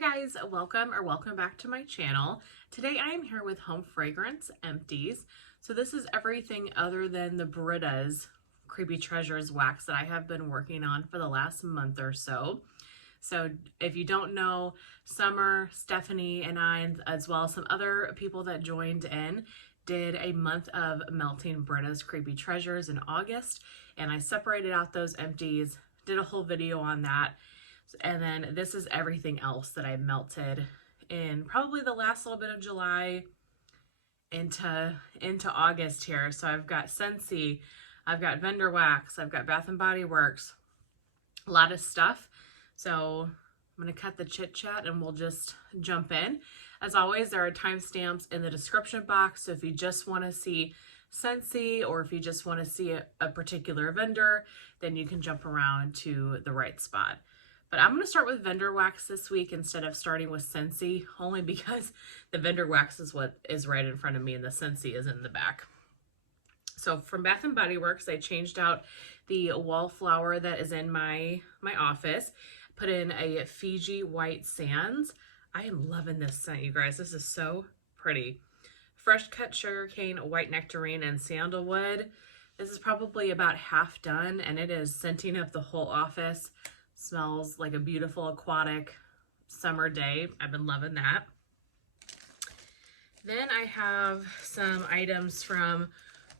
Hi guys, welcome back to my channel. Today I am here with home fragrance Empties. So this is everything other than the Britta's Creepy Treasures wax that I have been working on for the last month or so. So if you don't know, Summer, Stephanie, and I, as well as some other people that joined in, did a month of melting Britta's Creepy Treasures in August, and I separated out those empties, did a whole video on that. And then this is everything else that I melted in probably the last little bit of July into August here. So I've got Scentsy, I've got Vendor Wax, I've got Bath and Body Works, a lot of stuff. So I'm going to cut the chit chat and we'll just jump in. As always, there are timestamps in the description box. So if you just want to see Scentsy or if you just want to see a particular vendor, then you can jump around to the right spot. But I'm going to start with Vendor Wax this week instead of starting with Scentsy, only because the Vendor Wax is what is right in front of me and the Scentsy is in the back. So from Bath and Body Works, I changed out the wallflower that is in my office, put in a Fiji White Sands. I am loving this scent, you guys. This is so pretty. Fresh cut sugarcane, white nectarine, and sandalwood. This is probably about half done, and it is scenting up the whole office. Smells like a beautiful aquatic summer day. I've been loving that. Then I have some items from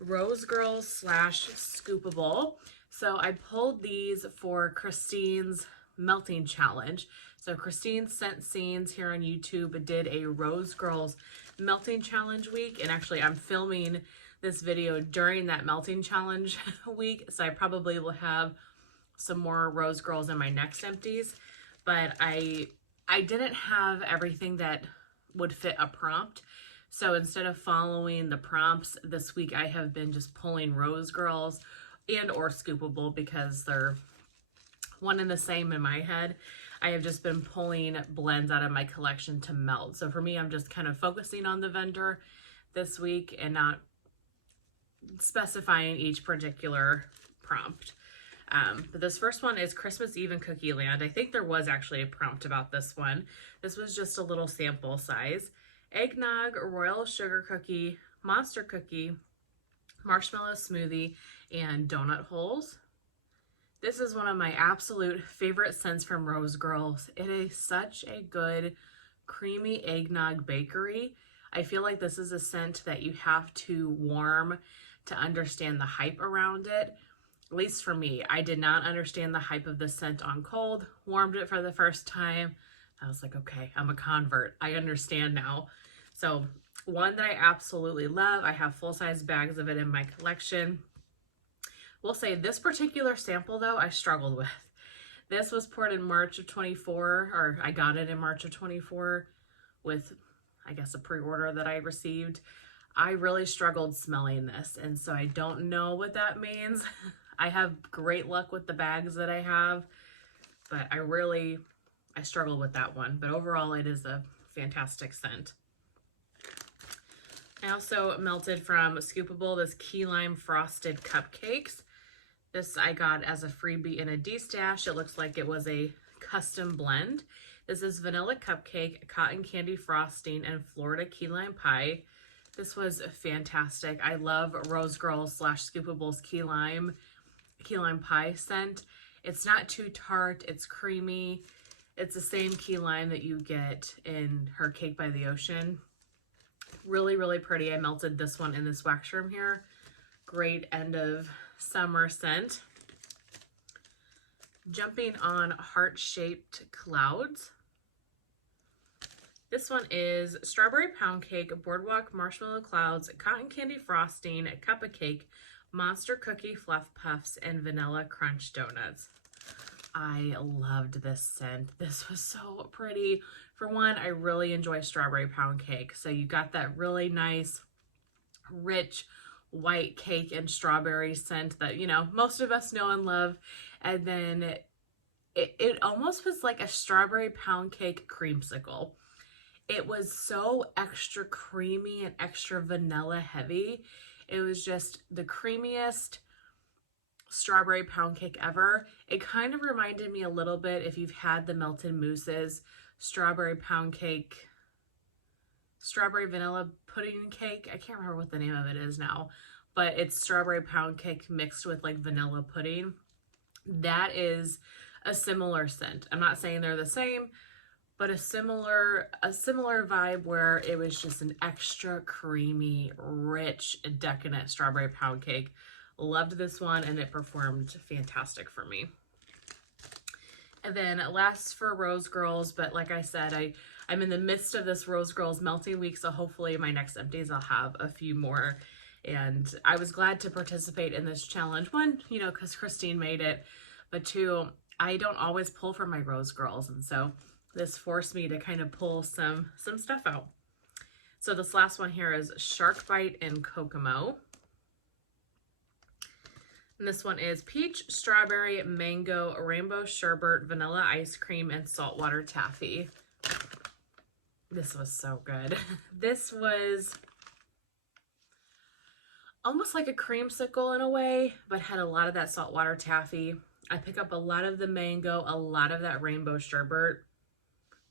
Rose Girls / Scoopable. So I pulled these for Christine's melting challenge. So Christine's Scent Scenes here on YouTube did a Rose Girls melting challenge week. And actually I'm filming this video during that melting challenge week. So I probably will have some more Rose Girls in my next empties, but I didn't have everything that would fit a prompt. So instead of following the prompts this week, I have been just pulling Rose Girls and or Scoopable because they're one and the same in my head. I have just been pulling blends out of my collection to melt. So for me, I'm just kind of focusing on the vendor this week and not specifying each particular prompt. But this first one is Christmas Eve in Cookie Land. I think there was actually a prompt about this one. This was just a little sample size. Eggnog, royal sugar cookie, monster cookie, marshmallow smoothie, and donut holes. This is one of my absolute favorite scents from Rose Girls. It is such a good creamy eggnog bakery. I feel like this is a scent that you have to warm to understand the hype around it. At least for me, I did not understand the hype of this scent on cold, warmed it for the first time. I was like, okay, I'm a convert. I understand now. So one that I absolutely love. I have full-size bags of it in my collection. We'll say this particular sample though, I struggled with. This was poured in March of 24, or I got it in March of 24 with, I guess, a pre-order that I received. I really struggled smelling this, and so I don't know what that means. I have great luck with the bags that I have, but I struggle with that one. But overall, it is a fantastic scent. I also melted from Scoopable this key lime frosted cupcakes. This I got as a freebie in a D-stash. It looks like it was a custom blend. This is vanilla cupcake, cotton candy frosting, and Florida key lime pie. This was fantastic. I love Rose Girls / Scoopable's key lime pie scent. It's not too tart. It's creamy. It's the same key lime that you get in her Cake by the Ocean. Really, really pretty. I melted this one in this wax room here. Great end of summer scent. Jumping on heart-shaped clouds. This one is Strawberry Pound Cake, Boardwalk Marshmallow Clouds, Cotton Candy Frosting, Cup of Cake, Monster Cookie Fluff Puffs, and Vanilla Crunch Donuts. I loved this scent. This was so pretty. For one, I really enjoy Strawberry Pound Cake. So you got that really nice, rich, white cake and strawberry scent that, you know, most of us know and love. And then it almost was like a strawberry pound cake creamsicle. It was so extra creamy and extra vanilla heavy. It was just the creamiest strawberry pound cake ever. It kind of reminded me a little bit, if you've had the melted mousses strawberry pound cake, strawberry vanilla pudding cake. I can't remember what the name of it is now, but it's strawberry pound cake mixed with like vanilla pudding. That is a similar scent. I'm not saying they're the same, but a similar vibe where it was just an extra creamy, rich, decadent strawberry pound cake. Loved this one, and it performed fantastic for me. And then last for Rose Girls, but like I said, I'm in the midst of this Rose Girls melting week, so hopefully my next empties I'll have a few more. And I was glad to participate in this challenge. One, you know, because Christine made it, but two, I don't always pull for my Rose Girls, and so this forced me to kind of pull some stuff out. So this last one here is Shark Bite and Kokomo. And this one is peach, strawberry, mango, rainbow sherbet, vanilla ice cream, and saltwater taffy. This was so good. This was almost like a creamsicle in a way, but had a lot of that saltwater taffy. I pick up a lot of the mango, a lot of that rainbow sherbet.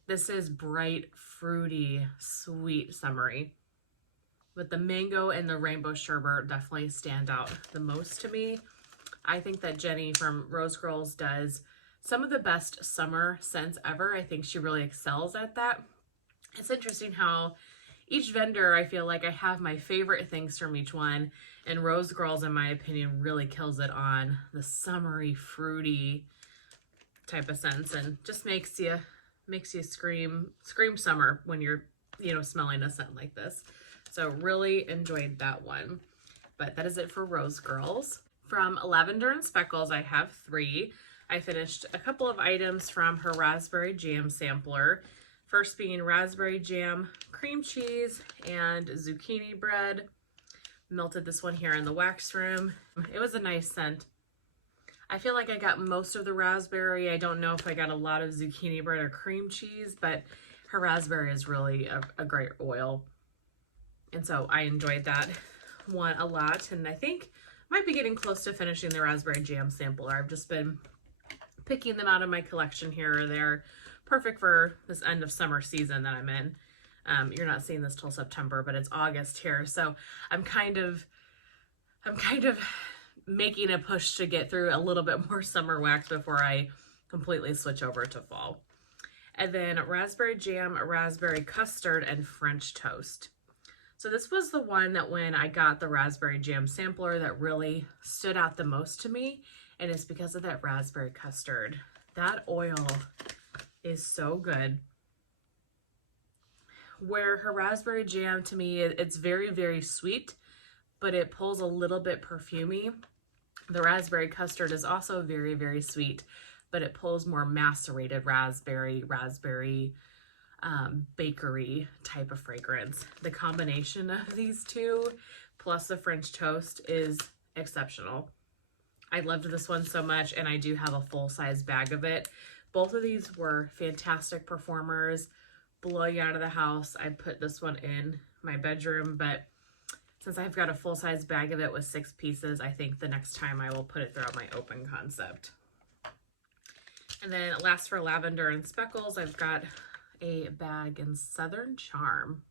This is bright, fruity, sweet, summery. But the mango and the rainbow sherbet definitely stand out the most to me. I think that Jenny from Rose Girls does some of the best summer scents ever. I think she really excels at that. It's interesting how each vendor, I feel like I have my favorite things from each one, and Rose Girls, in my opinion, really kills it on the summery, fruity type of scents, and just makes you scream summer when you're, you know, smelling a scent like this. So really enjoyed that one. But that is it for Rose Girls. From Lavender and Speckles, I have 3. I finished a couple of items from her raspberry jam sampler. First being raspberry jam, cream cheese, and zucchini bread. Melted this one here in the wax room. It was a nice scent. I feel like I got most of the raspberry. I don't know if I got a lot of zucchini bread or cream cheese, but her raspberry is really a great oil. And so I enjoyed that one a lot. And I think might be getting close to finishing the raspberry jam sampler. I've just been picking them out of my collection here or there. Perfect for this end of summer season that I'm in. You're not seeing this till September, but it's August here. So I'm kind of making a push to get through a little bit more summer wax before I completely switch over to fall. And then raspberry jam, raspberry custard, and French toast. So this was the one that when I got the raspberry jam sampler that really stood out the most to me, and it's because of that raspberry custard. That oil is so good. Where her raspberry jam, to me, it's very, very sweet, but it pulls a little bit perfumey. The raspberry custard is also very, very sweet, but it pulls more macerated raspberry bakery type of fragrance. The combination of these two plus the French toast is exceptional. I loved this one so much, and I do have a full-size bag of it. Both of these were fantastic performers, blow you out of the house. I put this one in my bedroom, but since I've got a full-size bag of it with 6 pieces, I think the next time I will put it throughout my open concept. And then last for Lavender and Speckles, I've got a bag in Southern Charm.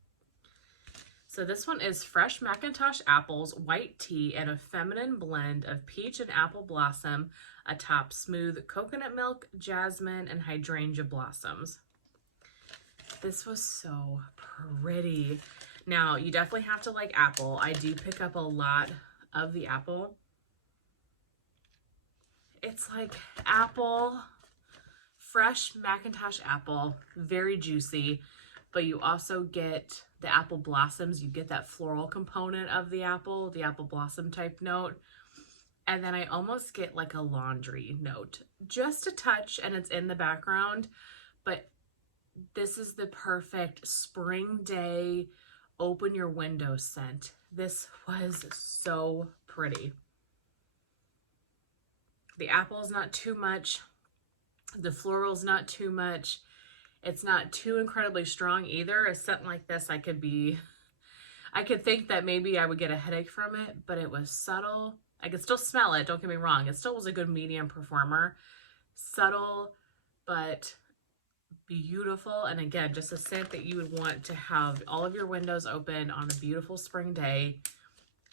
So this one is fresh Macintosh apples, white tea, and a feminine blend of peach and apple blossom atop smooth coconut milk, jasmine, and hydrangea blossoms. This was so pretty. Now, you definitely have to like apple. I do pick up a lot of the apple. It's like apple, fresh Macintosh apple, very juicy, but you also get the apple blossoms. You get that floral component of the apple blossom type note. And then I almost get like a laundry note, just a touch, and it's in the background. But this is the perfect spring day, open your window scent. This was so pretty. The apple is not too much. The floral's not too much. It's not too incredibly strong either. A scent like this, I could think that maybe I would get a headache from it, but it was subtle. I could still smell it, don't get me wrong. It still was a good medium performer. Subtle, but beautiful. And again, just a scent that you would want to have all of your windows open on a beautiful spring day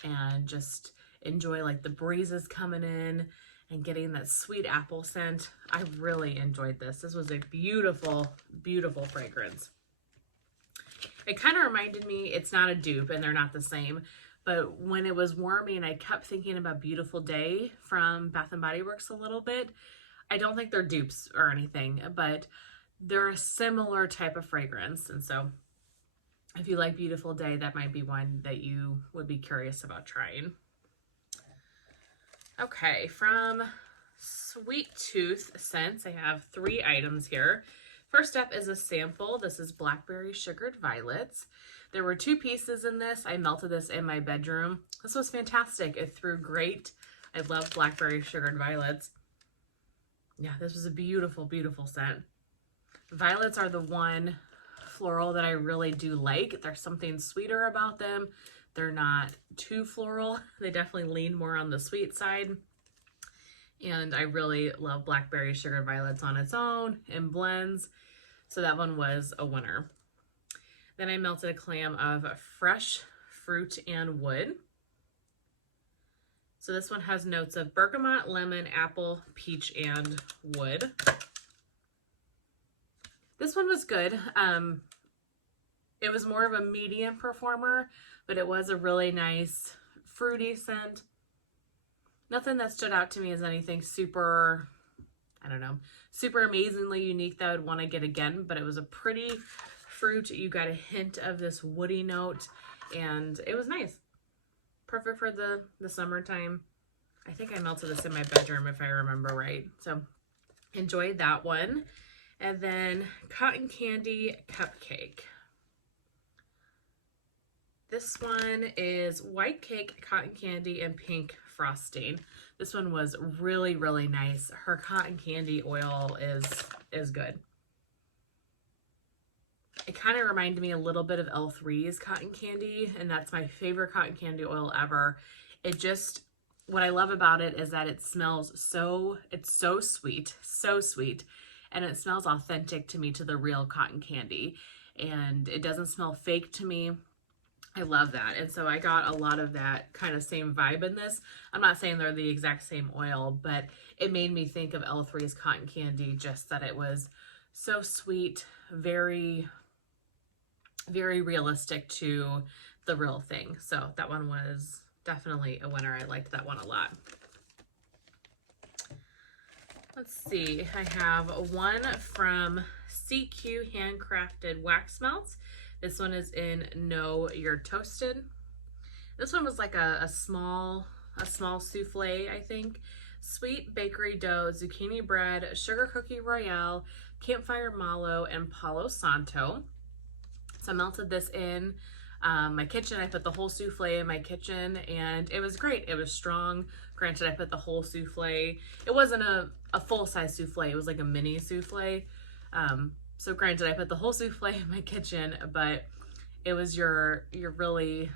and just enjoy like the breezes coming in and getting that sweet apple scent. I really enjoyed this. This was a beautiful, beautiful fragrance. It kind of reminded me, it's not a dupe and they're not the same, but when it was warmy and I kept thinking about Beautiful Day from Bath & Body Works a little bit, I don't think they're dupes or anything, but they're a similar type of fragrance. And so if you like Beautiful Day, that might be one that you would be curious about trying. Okay, from Sweet Tooth Scents, I have 3 items here. First up is a sample. This is Blackberry Sugared Violets. There were 2 pieces in this. I melted this in my bedroom. This was fantastic. It threw great. I love Blackberry Sugared Violets. Yeah, this was a beautiful, beautiful scent. Violets are the one floral that I really do like. There's something sweeter about them. They're not too floral. They definitely lean more on the sweet side. And I really love Blackberry Sugared Violets on its own in blends. So that one was a winner. Then I melted a clam of fresh fruit and wood. So this one has notes of bergamot, lemon, apple, peach, and wood. This one was good. It was more of a medium performer, but it was a really nice fruity scent. Nothing that stood out to me as anything super, I don't know, super amazingly unique that I would want to get again, but it was a pretty fruit. You got a hint of this woody note, and it was nice. Perfect for the summertime. I think I melted this in my bedroom if I remember right. So enjoyed that one. And then Cotton Candy Cupcake. This one is white cake, cotton candy, and pink frosting. This one was really, really nice. Her cotton candy oil is good. It kind of reminded me a little bit of L3's cotton candy, and that's my favorite cotton candy oil ever. It just, what I love about it is that it smells it's so sweet, and it smells authentic to me, to the real cotton candy, and it doesn't smell fake to me. I love that. And so I got a lot of that kind of same vibe in this. I'm not saying they're the exact same oil, but it made me think of L3's cotton candy, just that it was so sweet, very, very realistic to the real thing. So that one was definitely a winner. I liked that one a lot. Let's see. I have one from CQ Handcrafted Wax Melts. This one is in Know You're Toasted. This one was like a small souffle, I think. Sweet bakery dough, zucchini bread, sugar cookie royale, campfire mallow, and palo santo. So I melted this in my kitchen. I put the whole souffle in my kitchen, and it was great. It was strong. Granted, I put the whole souffle. It wasn't a full-size souffle. It was like a mini souffle. So granted, I put the whole souffle in my kitchen, but it was your really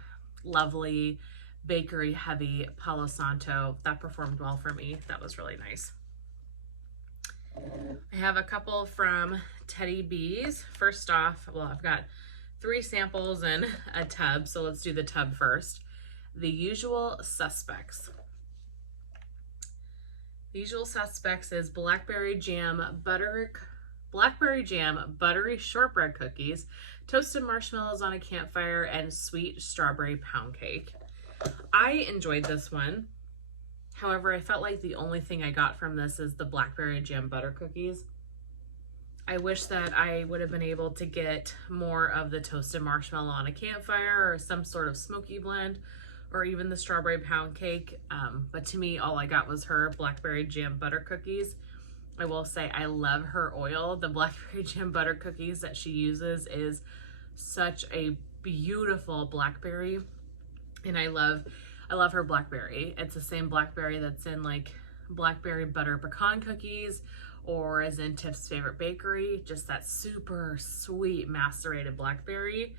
lovely bakery heavy Palo Santo. That performed well for me. That was really nice. I have a couple from Teddy Bees. First off, well, I've got 3 samples in a tub, so let's do the tub first. The Usual Suspects. The Usual Suspects is blackberry jam buttery shortbread cookies, toasted marshmallows on a campfire, and sweet strawberry pound cake. I enjoyed this one. However, I felt like the only thing I got from this is the blackberry jam butter cookies. I wish that I would have been able to get more of the toasted marshmallow on a campfire or some sort of smoky blend, or even the strawberry pound cake. But to me, all I got was her blackberry jam butter cookies. I will say I love her oil. The blackberry jam butter cookies that she uses is such a beautiful blackberry, and I love her blackberry. It's the same blackberry that's in like blackberry butter pecan cookies, or as in Tiff's Favorite Bakery, just that super sweet macerated blackberry.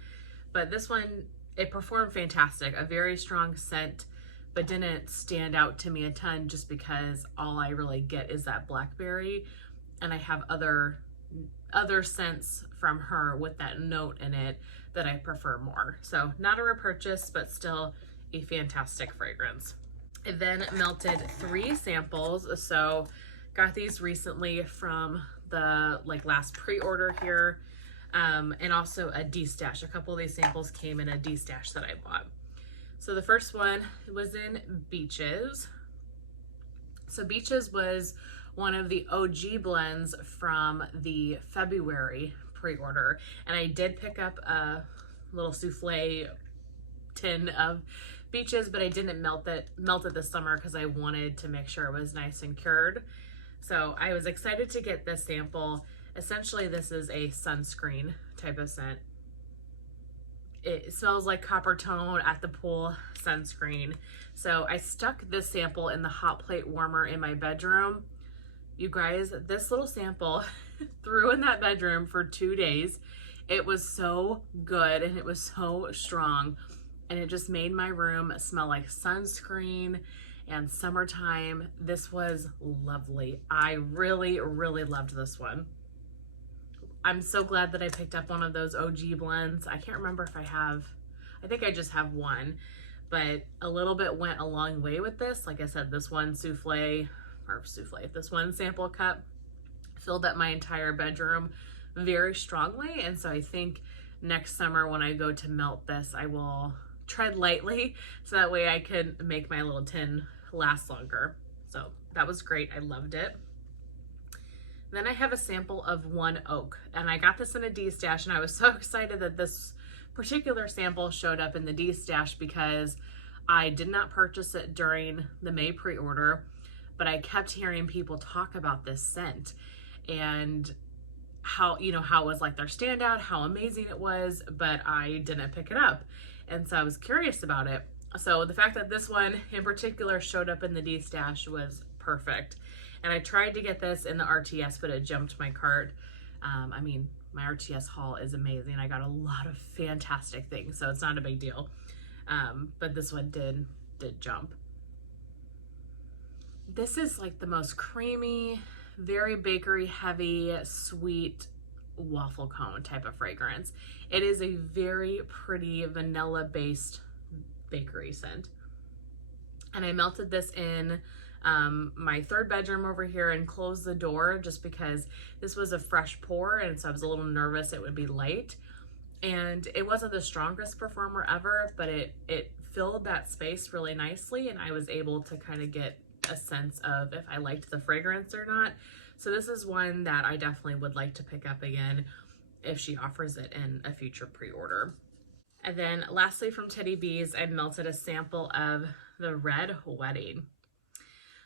But this one, it performed fantastic. A very strong scent, but didn't stand out to me a ton, just because all I really get is that blackberry, and I have other other scents from her with that note in it that I prefer more. So not a repurchase, but still a fantastic fragrance. I then melted 3 samples. So got these recently from the last pre-order here, and also a D-stash. A couple of these samples came in a D-stash that I bought. So the first one was in Beaches. So Beaches was one of the OG blends from the February pre-order, and I did pick up a little souffle tin of Beaches, but I didn't melt it this summer because I wanted to make sure it was nice and cured. So I was excited to get this sample. Essentially, this is a sunscreen type of scent. It smells like copper tone at the pool sunscreen. So I stuck this sample in the hot plate warmer in my bedroom. You guys, this little sample threw in that bedroom for 2 days. It was so good and it was so strong, and it just made my room smell like sunscreen and summertime. This was lovely. I really, really loved this one. I'm so glad that I picked up one of those OG blends. I can't remember if I think I just have one, but a little bit went a long way with this. Like I said, this one this one sample cup filled up my entire bedroom very strongly. And so I think next summer when I go to melt this, I will tread lightly so that way I can make my little tin last longer. So that was great. I loved it. Then I have a sample of One Oak, and I got this in a D-stash, and I was so excited that this particular sample showed up in the D-stash because I did not purchase it during the May pre-order, but I kept hearing people talk about this scent and how it was like their standout, how amazing it was, but I didn't pick it up. And so I was curious about it. So the fact that this one in particular showed up in the D-stash was perfect. And I tried to get this in the RTS, but it jumped my cart. I mean, my RTS haul is amazing. I got a lot of fantastic things, so it's not a big deal. But this one did jump. This is like the most creamy, very bakery heavy, sweet waffle cone type of fragrance. It is a very pretty vanilla based bakery scent. And I melted this in my 3rd bedroom over here and closed the door just because this was a fresh pour, and so I was a little nervous it would be light. And it wasn't the strongest performer ever, but it filled that space really nicely, and I was able to kind of get a sense of if I liked the fragrance or not. So this is one that I definitely would like to pick up again if she offers it in a future pre-order. And then lastly from Teddy Bees, I melted a sample of the Red Wedding.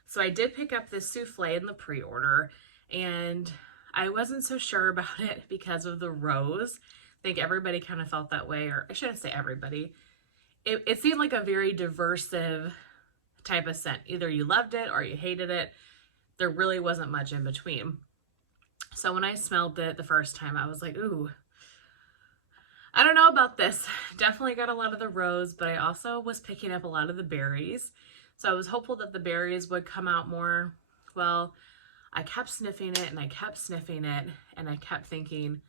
So I did pick up this souffle in the pre-order, and I wasn't so sure about it because of the rose. I think everybody kind of felt that way, or I shouldn't say everybody. It seemed like a very diversive type of scent. Either you loved it or you hated it. There really wasn't much in between. So when I smelled it the first time, I was like, ooh, I don't know about this. Definitely got a lot of the rose, but I also was picking up a lot of the berries. So I was hopeful that the berries would come out more. Well, I kept sniffing it and I kept sniffing it, and I kept thinking,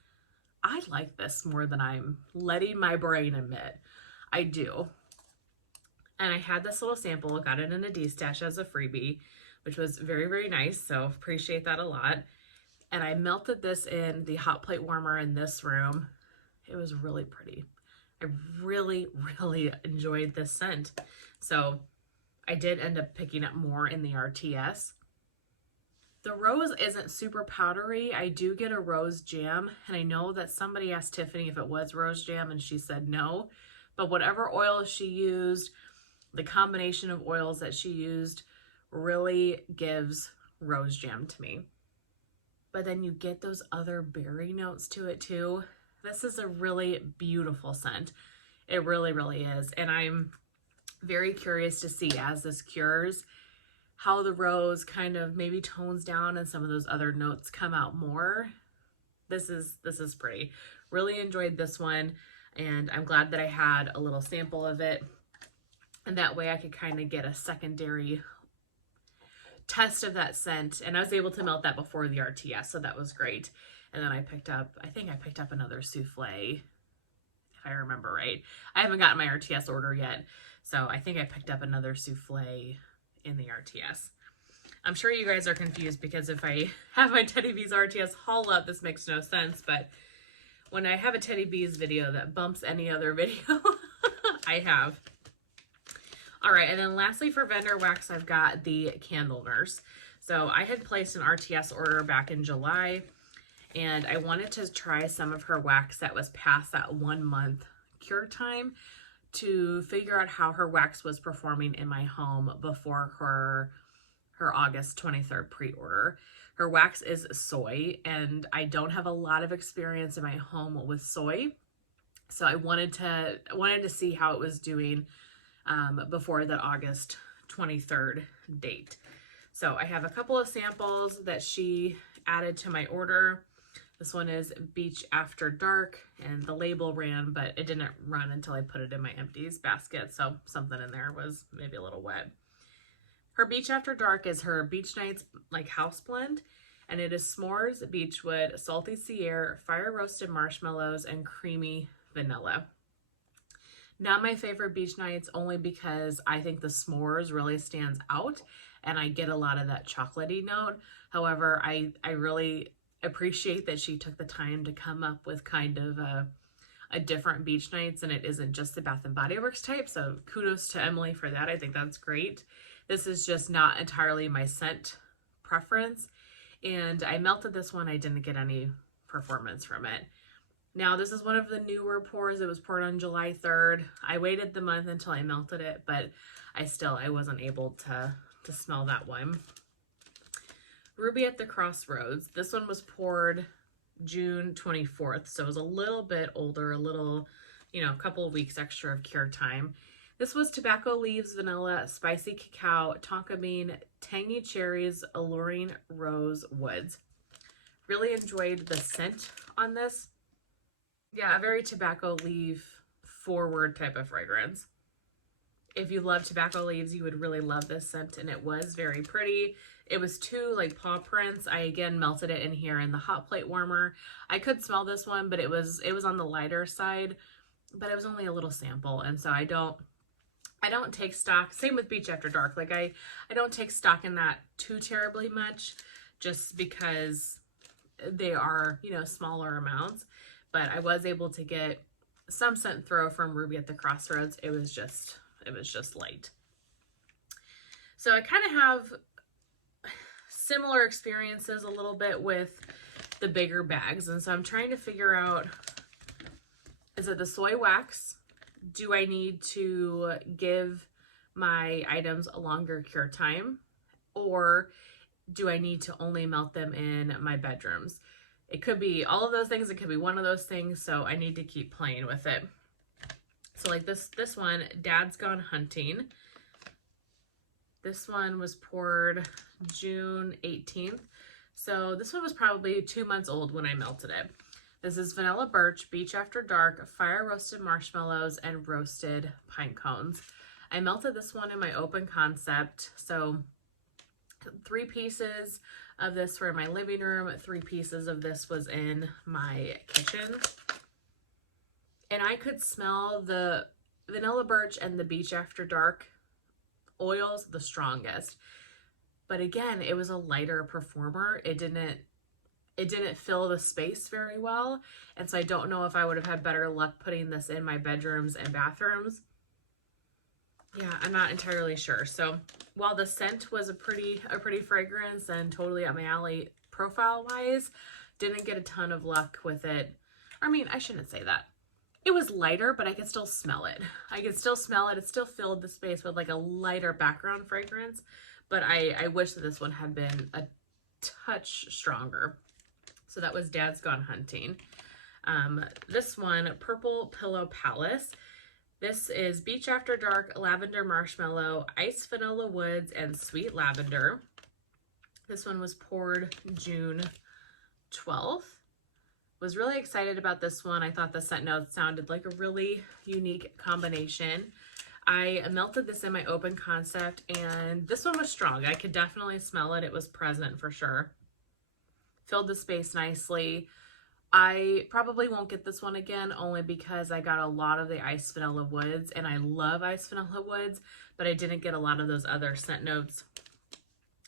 I like this more than I'm letting my brain admit. I do. And I had this little sample, got it in a D-stash as a freebie, which was very, very nice. So appreciate that a lot. And I melted this in the hot plate warmer in this room. It was really pretty. I really, really enjoyed this scent. So I did end up picking up more in the RTS. The rose isn't super powdery. I do get a rose jam, and I know that somebody asked Tiffany if it was rose jam, and she said no. But whatever oil she used, the combination of oils that she used really gives rose jam to me. But then you get those other berry notes to it too. This is a really beautiful scent. It really, really is. And I'm very curious to see as this cures how the rose kind of maybe tones down and some of those other notes come out more. This is pretty. Really enjoyed this one, and I'm glad that I had a little sample of it, and that way I could kind of get a secondary test of that scent, and I was able to melt that before the RTS, so that was great. And then I think I picked up another souffle, if I remember right. I haven't gotten my RTS order yet, so I think I picked up another souffle in the RTS. I'm sure you guys are confused because if I have my Teddy Bees RTS haul up, this makes no sense, but when I have a Teddy Bees video that bumps any other video, I have. All right, and then lastly for vendor wax, I've got the Candle Nurse. So I had placed an RTS order back in July, and I wanted to try some of her wax that was past that 1 month cure time to figure out how her wax was performing in my home before her August 23rd pre-order. Her wax is soy, and I don't have a lot of experience in my home with soy, so I wanted to see how it was doing before the August 23rd date. So I have a couple of samples that she added to my order. This one is Beach After Dark, and the label ran, but it didn't run until I put it in my Empties basket, so something in there was maybe a little wet. Her Beach After Dark is her Beach Nights like house blend, and it is s'mores, beechwood, salty sea air, fire roasted marshmallows, and creamy vanilla. Not my favorite Beach Nights, only because I think the s'mores really stands out and I get a lot of that chocolatey note. However, I really appreciate that she took the time to come up with kind of a different Beach Nights, and it isn't just the Bath & Body Works type, so kudos to Emily for that. I think that's great. This is just not entirely my scent preference, and I melted this one. I didn't get any performance from it. Now, this is one of the newer pours. It was poured on July 3rd. I waited the month until I melted it, but I wasn't able to smell that one. Ruby at the Crossroads. This one was poured June 24th, so it was a little bit older, a couple of weeks extra of cure time. This was tobacco leaves, vanilla, spicy cacao, tonka bean, tangy cherries, alluring rose woods. Really enjoyed the scent on this. Yeah, a very tobacco leaf forward type of fragrance. If you love tobacco leaves, you would really love this scent, and it was very pretty. It was 2 like paw prints. I again melted it in here in the hot plate warmer. I could smell this one, but it was on the lighter side, but it was only a little sample, and so I don't take stock. Same with Beach After Dark. Like I don't take stock in that too terribly much, just because they are, smaller amounts. But I was able to get some scent throw from Ruby at the Crossroads. It was just light. So I kind of have similar experiences a little bit with the bigger bags. And so I'm trying to figure out, is it the soy wax? Do I need to give my items a longer cure time? Or do I need to only melt them in my bedrooms? It could be all of those things. It could be one of those things. So I need to keep playing with it. So like this one, Dad's Gone Hunting. This one was poured June 18th. So this one was probably 2 months old when I melted it. This is Vanilla Birch, Beach After Dark, Fire Roasted Marshmallows, and Roasted Pine Cones. I melted this one in my open concept. So 3 pieces of this were in my living room. 3 pieces of this was in my kitchen. And I could smell the Vanilla Birch and the Beach After Dark oils the strongest. But again, it was a lighter performer. It didn't fill the space very well. And so I don't know if I would have had better luck putting this in my bedrooms and bathrooms. Yeah, I'm not entirely sure. So while the scent was a pretty fragrance and totally up my alley profile wise, didn't get a ton of luck with it. I mean, I shouldn't say that. It was lighter, but I could still smell it. I could still smell it. It still filled the space with like a lighter background fragrance, but I wish that this one had been a touch stronger. So that was Dad's Gone Hunting. This one, Purple Pillow Palace. This is Beach After Dark, Lavender Marshmallow, Ice Vanilla Woods, and Sweet Lavender. This one was poured June 12th. Was really excited about this one. I thought the scent notes sounded like a really unique combination. I melted this in my open concept, and this one was strong. I could definitely smell it. It was present for sure. Filled the space nicely. I probably won't get this one again, only because I got a lot of the Iced Vanilla Woods, and I love Iced Vanilla Woods, but I didn't get a lot of those other scent notes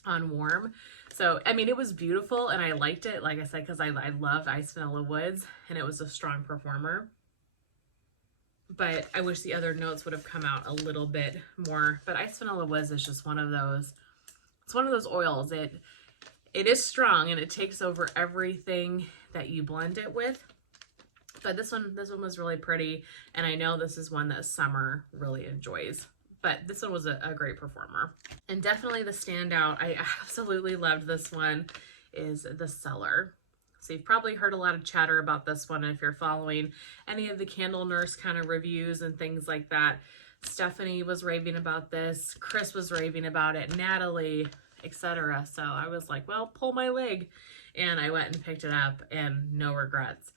on Warm. So, I mean, it was beautiful, and I liked it, like I said, because I loved Iced Vanilla Woods, and it was a strong performer. But I wish the other notes would have come out a little bit more. But Iced Vanilla Woods is just one of those, it's one of those oils. It is strong, and it takes over everything that you blend it with. But this one was really pretty, and I know this is one that Summer really enjoys. But this one was a great performer. And definitely the standout, I absolutely loved this one, is the Cellar. So you've probably heard a lot of chatter about this one if you're following any of the Candle Nurse kind of reviews and things like that. Stephanie was raving about this, Chris was raving about it, Natalie, etc. So I was like, well, pull my leg. And I went and picked it up, and no regrets.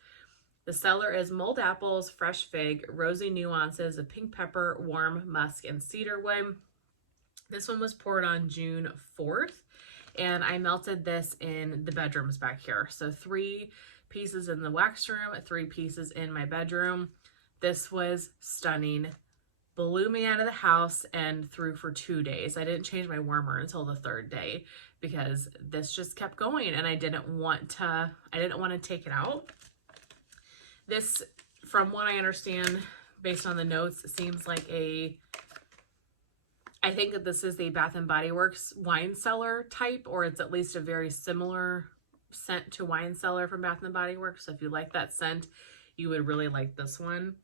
The Cellar is mulled apples, fresh fig, rosy nuances of pink pepper, warm musk, and cedarwood. This one was poured on June 4th, and I melted this in the bedrooms back here. So 3 pieces in the wax room, 3 pieces in my bedroom. This was stunning. Blew me out of the house and threw for 2 days. I didn't change my warmer until the 3rd day because this just kept going, and I didn't want to take it out. This, from what I understand, based on the notes, it seems like I think that this is the Bath & Body Works wine cellar type, or it's at least a very similar scent to wine cellar from Bath & Body Works. So if you like that scent, you would really like this one.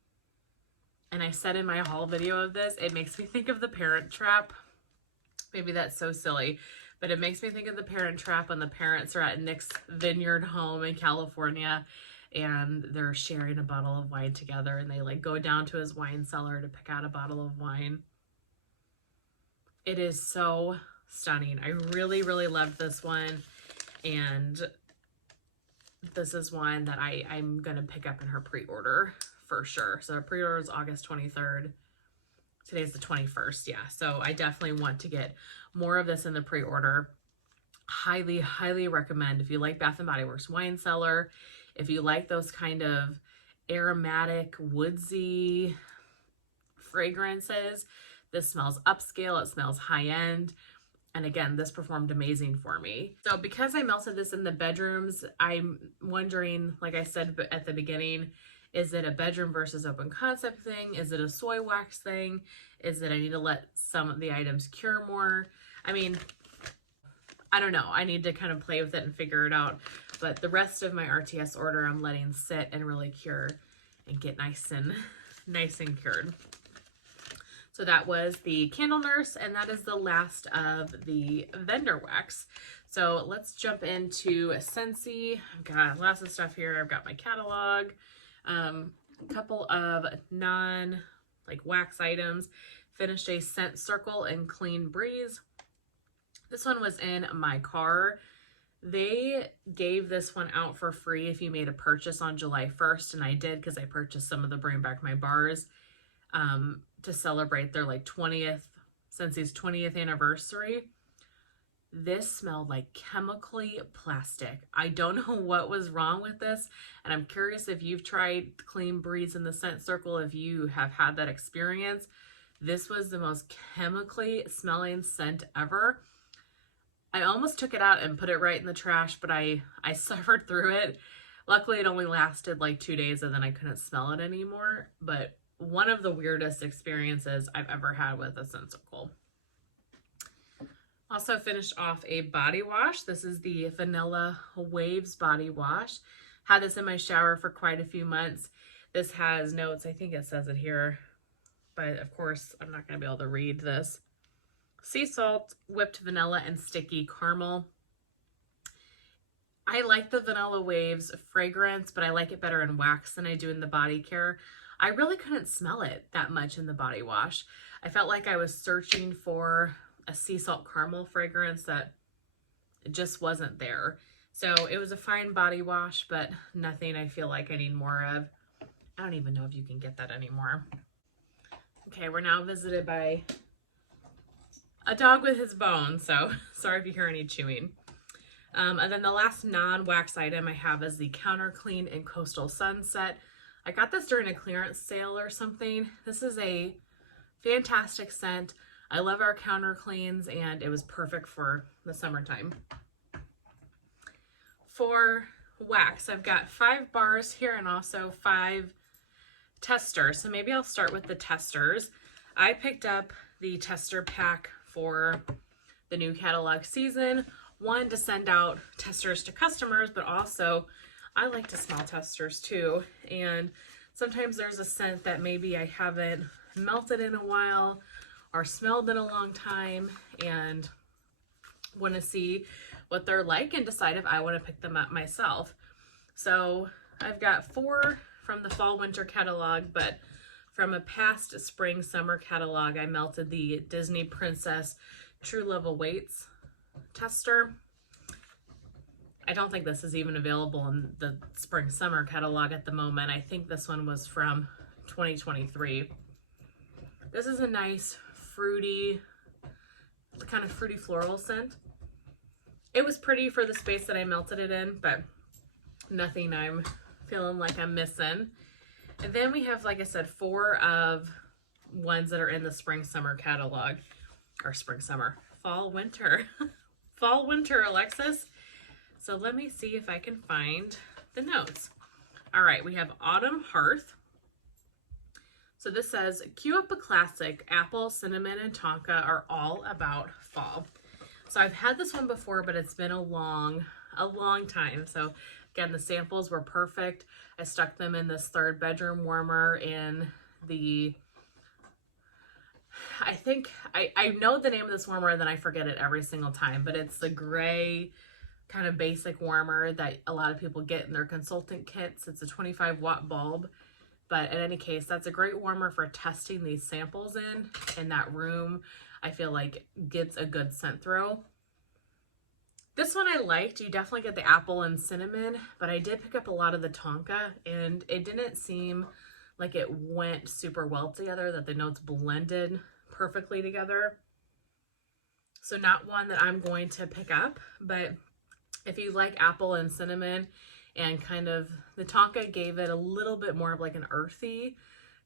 And I said in my haul video of this, it makes me think of the Parent Trap. Maybe that's so silly, but it makes me think of the Parent Trap when the parents are at Nick's vineyard home in California, and they're sharing a bottle of wine together, and they like go down to his wine cellar to pick out a bottle of wine. It is so stunning. I really, really loved this one, and this is one that I'm going to pick up in her pre-order for sure. So her pre-order is August 23rd. Today's the 21st. Yeah. So I definitely want to get more of this in the pre-order. Highly, highly recommend if you like Bath & Body Works wine cellar, if you like those kind of aromatic, woodsy fragrances. This smells upscale. It smells high-end. And again, this performed amazing for me. So because I melted this in the bedrooms, I'm wondering, like I said at the beginning, is it a bedroom versus open concept thing? Is it a soy wax thing? Is it I need to let some of the items cure more? I mean, I don't know. I need to kind of play with it and figure it out. But the rest of my RTS order, I'm letting sit and really cure and get nice and cured. So that was the Candle Nurse, and that is the last of the Vendor wax. So let's jump into Scentsy. I've got lots of stuff here. I've got my catalog, a couple of wax items. Finished a Scent Circle and Clean Breeze. This one was in my car. They gave this one out for free if you made a purchase on July 1st, and I did because I purchased some of the Bring Back My Bars to celebrate their like 20th, Scentsy's 20th anniversary. This smelled like chemically plastic. I don't know what was wrong with this, and I'm curious if you've tried Clean Breeze in the Scent Circle, if you have had that experience. This was the most chemically smelling scent ever. I almost took it out and put it right in the trash, but I suffered through it. Luckily, it only lasted like 2 days, and then I couldn't smell it anymore. But one of the weirdest experiences I've ever had with a Scent Circle. Also finished off a body wash. This is the Vanilla Waves body wash. Had this in my shower for quite a few months. This has notes, I think it says it here, but of course I'm not going to be able to read this. Sea salt, whipped vanilla, and sticky caramel. I like the Vanilla Waves fragrance, but I like it better in wax than I do in the body care. I really couldn't smell it that much in the body wash. I felt like I was searching for a sea salt caramel fragrance that just wasn't there. So it was a fine body wash, but nothing I feel like I need more of. I don't even know if you can get that anymore. Okay, we're now visited by a dog with his bone, so sorry if you hear any chewing. And then the last non-wax item I have is the Counter Clean in Coastal Sunset. I got this during a clearance sale or something. This is a fantastic scent. I love our counter cleans, and it was perfect for the summertime. For wax, I've got 5 bars here and also 5 testers. So maybe I'll start with the testers. I picked up the tester pack for the new catalog season. One, to send out testers to customers, but also I like to smell testers too. And sometimes there's a scent that maybe I haven't melted in a while or smelled in a long time and want to see what they're like and decide if I want to pick them up myself. So I've got 4 from the fall winter catalog, but from a past spring summer catalog, I melted the Disney Princess True Love Awaits tester. I don't think this is even available in the spring summer catalog at the moment. I think this one was from 2023. This is a nice fruity, kind of fruity floral scent. It was pretty for the space that I melted it in, but nothing I'm feeling like I'm missing. And then we have, like I said, 4 of ones that are in the spring summer catalog, or spring summer, fall winter. Fall winter, Alexis. So let me see if I can find the notes. All right, we have Autumn Hearth. So this says, cue up a classic. Apple, cinnamon, and tonka are all about fall. So I've had this one before, but it's been a long time. So again, the samples were perfect. I stuck them in this 3rd bedroom warmer in the, I think, I know the name of this warmer and then I forget it every single time, but it's the gray kind of basic warmer that a lot of people get in their consultant kits. It's a 25 watt bulb, but in any case, that's a great warmer for testing these samples in that room. I feel like gets a good scent throw. This one I liked. You definitely get the apple and cinnamon, but I did pick up a lot of the tonka, and it didn't seem like it went super well together, that the notes blended perfectly together. So not one that I'm going to pick up, but if you like apple and cinnamon and kind of the tonka gave it a little bit more of like an earthy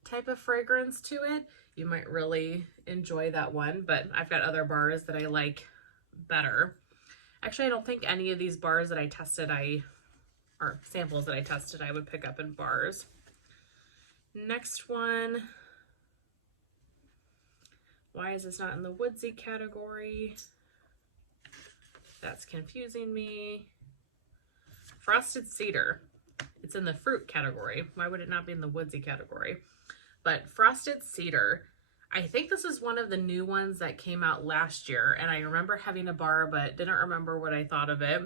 type of fragrance to it, you might really enjoy that one. But I've got other bars that I like better. Actually, I don't think any of these bars that I tested, or samples that I tested, I would pick up in bars. Next one. Why is this not in the woodsy category? That's confusing me. Frosted Cedar. It's in the fruit category. Why would it not be in the woodsy category? But Frosted Cedar, I think this is one of the new ones that came out last year, and I remember having a bar but didn't remember what I thought of it.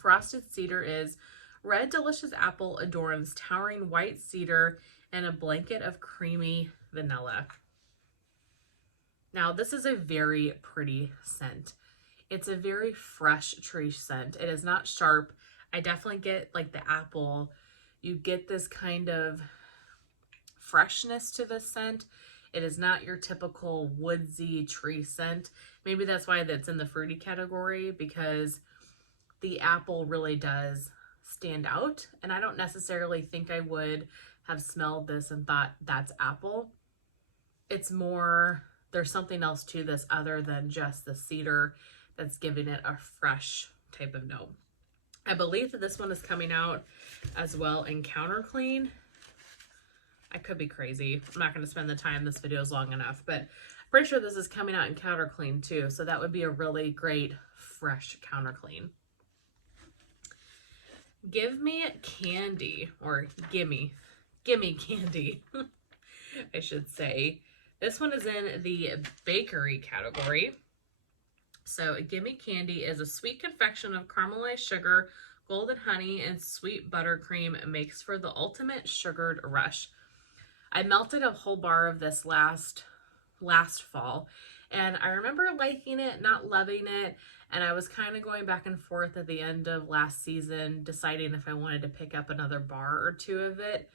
Frosted Cedar is red delicious apple adorns towering white cedar and a blanket of creamy vanilla. Now, this is a very pretty scent. It's a very fresh tree scent. It is not sharp. I definitely get like the apple. You get this kind of freshness to this scent. It is not your typical woodsy tree scent. Maybe that's why that's in the fruity category, because the apple really does stand out. And I don't necessarily think I would have smelled this and thought that's apple. It's more, there's something else to this other than just the cedar that's giving it a fresh type of note. I believe that this one is coming out as well in Counter Clean. I could be crazy. I'm not going to spend the time. This video is long enough, but I'm pretty sure this is coming out in Counter Clean too. So that would be a really great fresh Counter Clean. Give Me Candy, or Gimme Candy, I should say. This one is in the bakery category. So Gimme Candy is a sweet confection of caramelized sugar, golden honey, and sweet buttercream. It makes for the ultimate sugared rush. I melted a whole bar of this last fall, and I remember liking it, not loving it, and I was kind of going back and forth at the end of last season, deciding if I wanted to pick up another bar or 2 of it.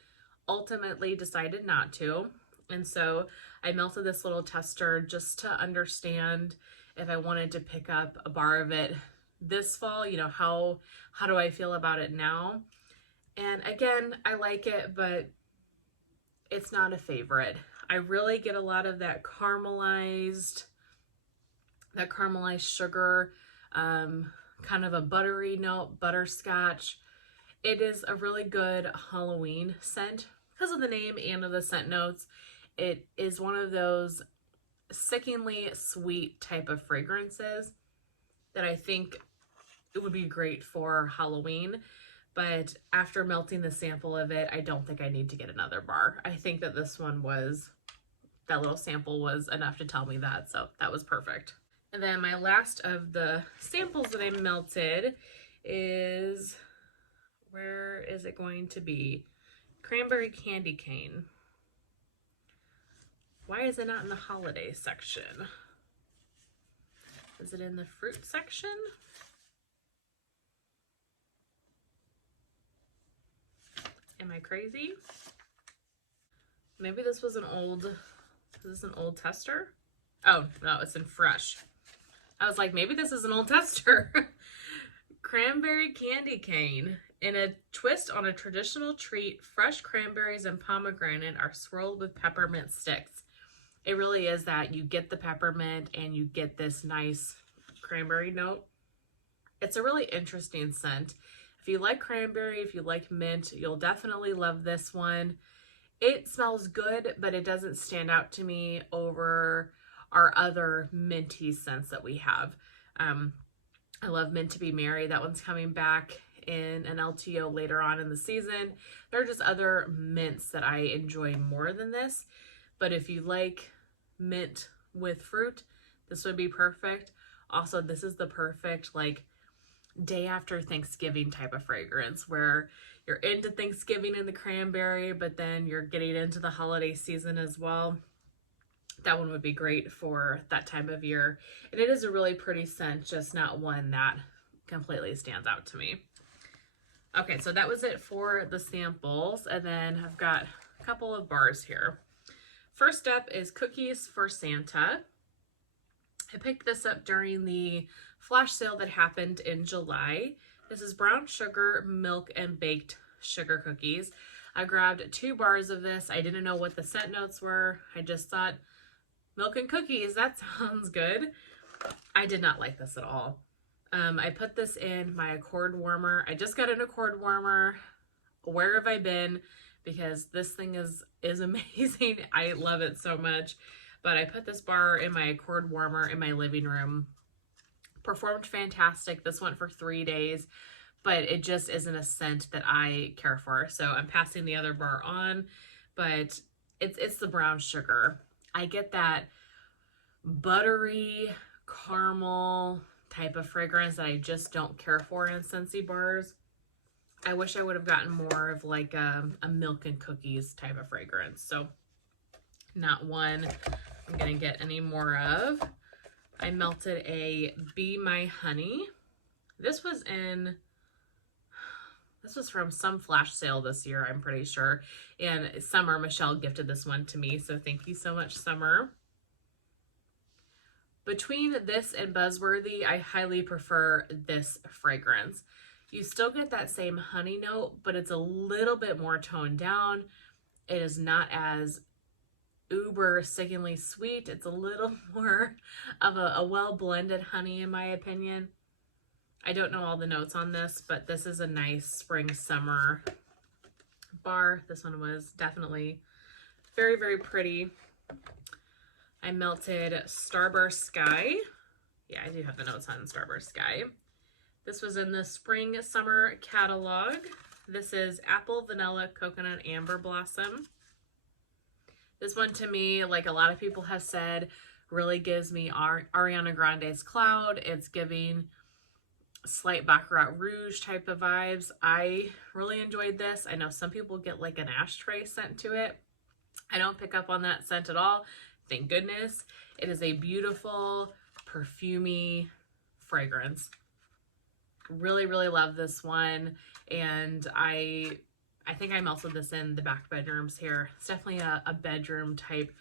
Ultimately decided not to, and so I melted this little tester just to understand if I wanted to pick up a bar of it this fall, you know, how do I feel about it now? And again, I like it, but it's not a favorite. I really get a lot of that caramelized sugar, kind of a buttery note, butterscotch. It is a really good Halloween scent because of the name and of the scent notes. It is one of those sickeningly sweet type of fragrances that I think it would be great for Halloween. But after melting the sample of it, I don't think I need to get another bar. I think that this one was, that little sample was enough to tell me that, so that was perfect. And then my last of the samples that I melted is, where is it going to be? Cranberry Candy Cane. Why is it not in the holiday section? Is it in the fruit section? Am I crazy? Maybe this was an old, is this an old tester? Oh, no, it's in fresh. I was like, maybe this is an old tester. Cranberry Candy Cane. In a twist on a traditional treat, fresh cranberries and pomegranate are swirled with peppermint sticks. It really is that you get the peppermint and you get this nice cranberry note. It's a really interesting scent. If you like cranberry, if you like mint, you'll definitely love this one. It smells good, but it doesn't stand out to me over our other minty scents that we have. I love Mint to Be Merry. That one's coming back in an LTO later on in the season. There are just other mints that I enjoy more than this. But if you like mint with fruit, this would be perfect. Also, this is the perfect like day after Thanksgiving type of fragrance where you're into Thanksgiving and the cranberry, but then you're getting into the holiday season as well. That one would be great for that time of year. And it is a really pretty scent, just not one that completely stands out to me. Okay, so that was it for the samples. And then I've got a couple of bars here. First up is Cookies for Santa. I picked this up during the flash sale that happened in July. This is brown sugar, milk, and baked sugar cookies. I grabbed 2 bars of this. I didn't know what the scent notes were. I just thought, milk and cookies, that sounds good. I did not like this at all. I put this in my Accord warmer. I just got an Accord warmer. Where have I been? Because this thing is amazing. I love it so much. But I put this bar in my Accord warmer in my living room. Performed fantastic. This went for 3 days, but it just isn't a scent that I care for. So I'm passing the other bar on, but it's the brown sugar. I get that buttery caramel type of fragrance that I just don't care for in Scentsy bars. I wish I would have gotten more of like a milk and cookies type of fragrance. So not one I'm gonna get any more of. I melted a Be My Honey. This was from some flash sale this year, I'm pretty sure. And Summer, Michelle, gifted this one to me. So thank you so much, Summer. Between this and Buzzworthy, I highly prefer this fragrance. You still get that same honey note, but it's a little bit more toned down. It is not as uber sickeningly sweet. It's a little more of a well-blended honey in my opinion. I don't know all the notes on this, but this is a nice spring summer bar. This one was definitely very, very pretty. I melted Starburst Sky. Yeah, I do have the notes on Starburst Sky. This was in the spring summer catalog. This is Apple, Vanilla, Coconut, Amber Blossom. This one to me, like a lot of people have said, really gives me Ariana Grande's Cloud. It's giving slight Baccarat Rouge type of vibes. I really enjoyed this. I know some people get like an ashtray scent to it. I don't pick up on that scent at all. Thank goodness. It is a beautiful, perfumey fragrance. Really, really love this one. And I think I melted this in the back bedrooms here. It's definitely a bedroom type,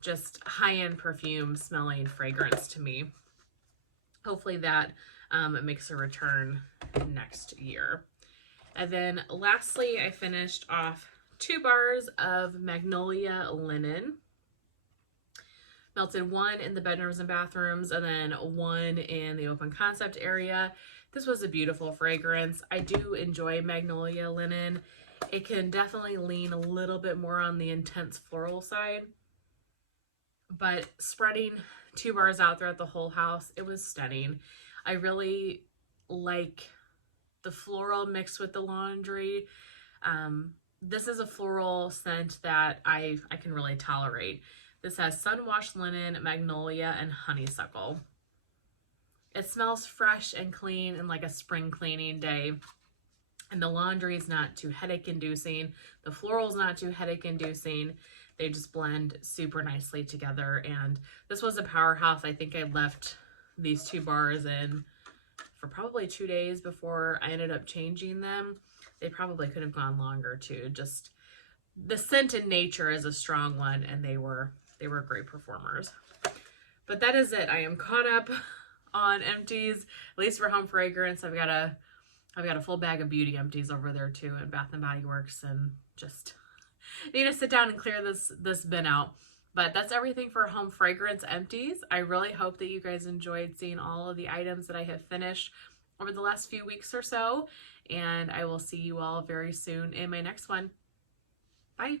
just high-end perfume smelling fragrance to me. Hopefully that it makes a return next year. And then lastly, I finished off 2 bars of Magnolia Linen. Melted 1 in the bedrooms and bathrooms, and then 1 in the open concept area. This was a beautiful fragrance. I do enjoy Magnolia Linen. It can definitely lean a little bit more on the intense floral side, but spreading 2 bars out throughout the whole house, it was stunning. I really like the floral mixed with the laundry. This is a floral scent that I can really tolerate. This has sun-washed linen, magnolia, and honeysuckle. It smells fresh and clean and like a spring cleaning day. And the laundry is not too headache-inducing. The floral is not too headache-inducing. They just blend super nicely together. And this was a powerhouse. I think I left these 2 bars in for probably 2 days before I ended up changing them. They probably could have gone longer too. Just the scent in nature is a strong one, and they were great performers. But that is it. I am caught up on Empties, at least for home fragrance. I've got a full bag of beauty empties over there too, and Bath and Body Works, and just need to sit down and clear this bin out. But that's everything for home fragrance empties. I really hope that you guys enjoyed seeing all of the items that I have finished over the last few weeks or so, and I will see you all very soon in my next one. Bye.